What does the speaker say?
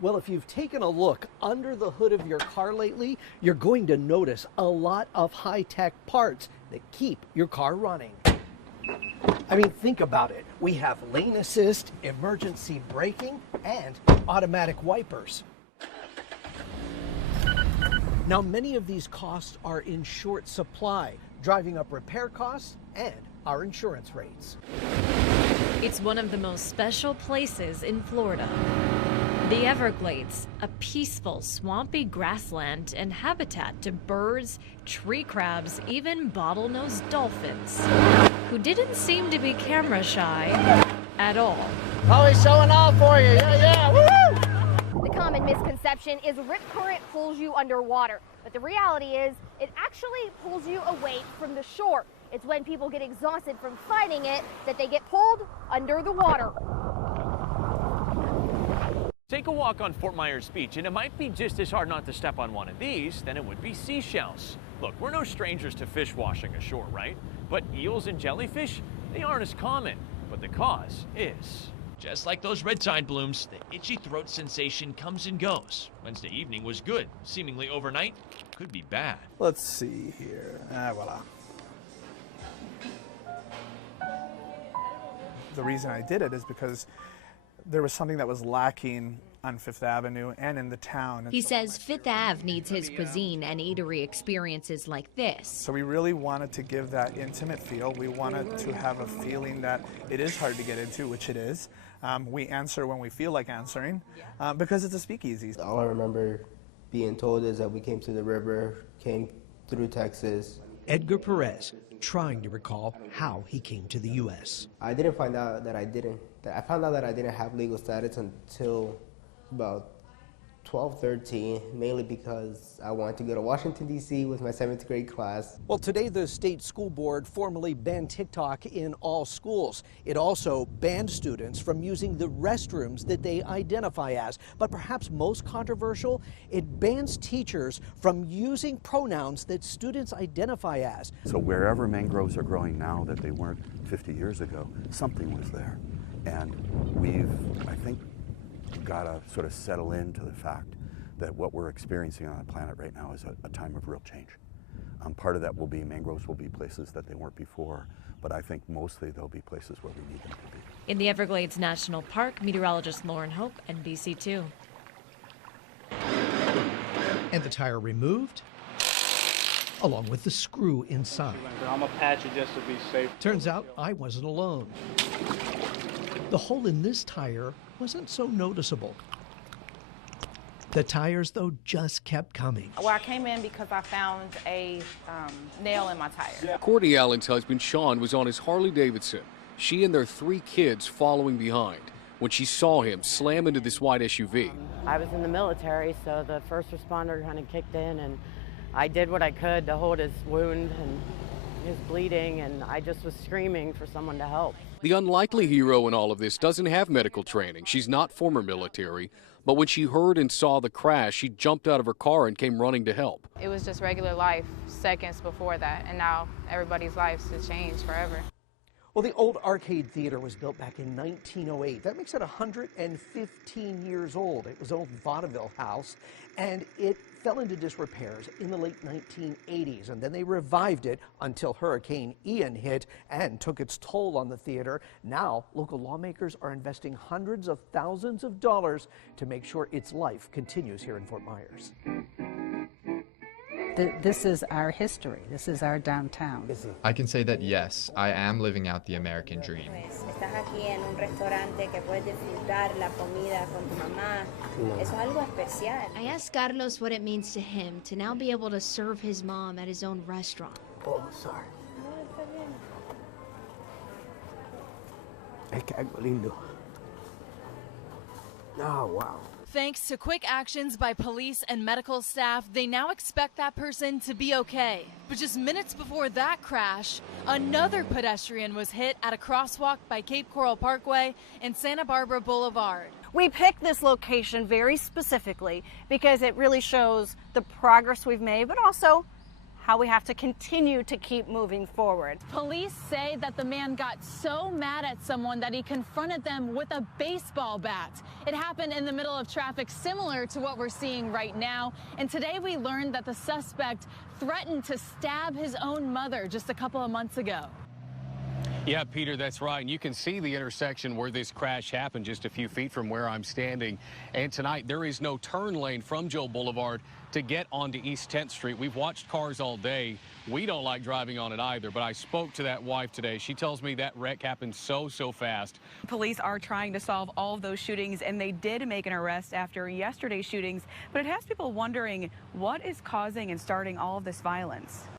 Well, if you've taken a look under the hood of your car lately, you're going to notice a lot of high-tech parts that keep your car running. I mean, think about it. We have lane assist, emergency braking, and automatic wipers. Now, many of these costs are in short supply, driving up repair costs and our insurance rates. It's one of the most special places in Florida. The Everglades, a peaceful, swampy grassland and habitat to birds, tree crabs, even bottlenose dolphins, who didn't seem to be camera shy at all. Always showing off for you, yeah, woo! The common misconception is rip current pulls you underwater, but the reality is it actually pulls you away from the shore. It's when people get exhausted from fighting it that they get pulled under the water. Take a walk on Fort Myers Beach, and it might be just as hard not to step on one of these than it would be seashells. Look, we're no strangers to fish washing ashore, right? But eels and jellyfish, they aren't as common, but the cause is. Just like those red tide blooms, the itchy throat sensation comes and goes. Wednesday evening was good. Seemingly overnight, could be bad. Let's see here. Voila. The reason I did it is because there was something that was lacking on Fifth Avenue and in the town. He says Fifth Ave needs his cuisine and eatery experiences like this. So we really wanted to give that intimate feel. We wanted to have a feeling that it is hard to get into, which it is. We answer when we feel like answering because it's a speakeasy. All I remember being told is that we came to the river, came through Texas. Edgar Perez, trying to recall how he came to the U.S. I didn't find out that I found out that I didn't have legal status until about 12, 13, mainly because I wanted to go to Washington, D.C. with my 7th grade class. Well, today the state school board formally banned TikTok in all schools. It also banned students from using the restrooms that they identify as. But perhaps most controversial, it bans teachers from using pronouns that students identify as. So wherever mangroves are growing now that they weren't 50 years ago, something was there. And we've, I think, got to sort of settle into the fact that what we're experiencing on the planet right now is a time of real change. Part of that will be mangroves will be places that they weren't before, but I think mostly they'll be places where we need them to be. In the Everglades National Park, meteorologist Lauren Hope, NBC2. And the tire removed, along with the screw inside. I'm gonna patch it just to be safe. Turns out I wasn't alone. The hole in this tire wasn't so noticeable. The tires, though, just kept coming. Well, I came in because I found a nail in my tire. Courtney Allen's husband, Sean, was on his Harley-Davidson. She and their 3 kids following behind when she saw him slam into this white SUV. I was in the military, so the first responder kind of kicked in, and I did what I could to hold his wound, and he was bleeding, and I just was screaming for someone to help. The unlikely hero in all of this doesn't have medical training. She's not former military, but when she heard and saw the crash, she jumped out of her car and came running to help. It was just regular life seconds before that, and now everybody's lives has changed forever. Well, the old arcade theater was built back in 1908. That makes it 115 years old. It was an old vaudeville house, and it fell into disrepairs in the late 1980s, and then they revived it until Hurricane Ian hit and took its toll on the theater. Now, local lawmakers are investing hundreds of thousands of dollars to make sure its life continues here in Fort Myers. This is our history. This is our downtown. I can say that yes, I am living out the American dream. I asked Carlos what it means to him to now be able to serve his mom at his own restaurant. Oh, sorry. Es que algo lindo. Oh, wow. Thanks to quick actions by police and medical staff, they now expect that person to be okay. But just minutes before that crash, another pedestrian was hit at a crosswalk by Cape Coral Parkway and Santa Barbara Boulevard. We picked this location very specifically because it really shows the progress we've made, but also how we have to continue to keep moving forward. Police say that the man got so mad at someone that he confronted them with a baseball bat. It happened in the middle of traffic, similar to what we're seeing right now. And today we learned that the suspect threatened to stab his own mother just a couple of months ago. Yeah, Peter, that's right. And you can see the intersection where this crash happened just a few feet from where I'm standing. And tonight, there is no turn lane from Joe Boulevard to get onto East 10th Street. We've watched cars all day. We don't like driving on it either, but I spoke to that wife today. She tells me that wreck happened so fast. Police are trying to solve all of those shootings, and they did make an arrest after yesterday's shootings, but it has people wondering what is causing and starting all of this violence.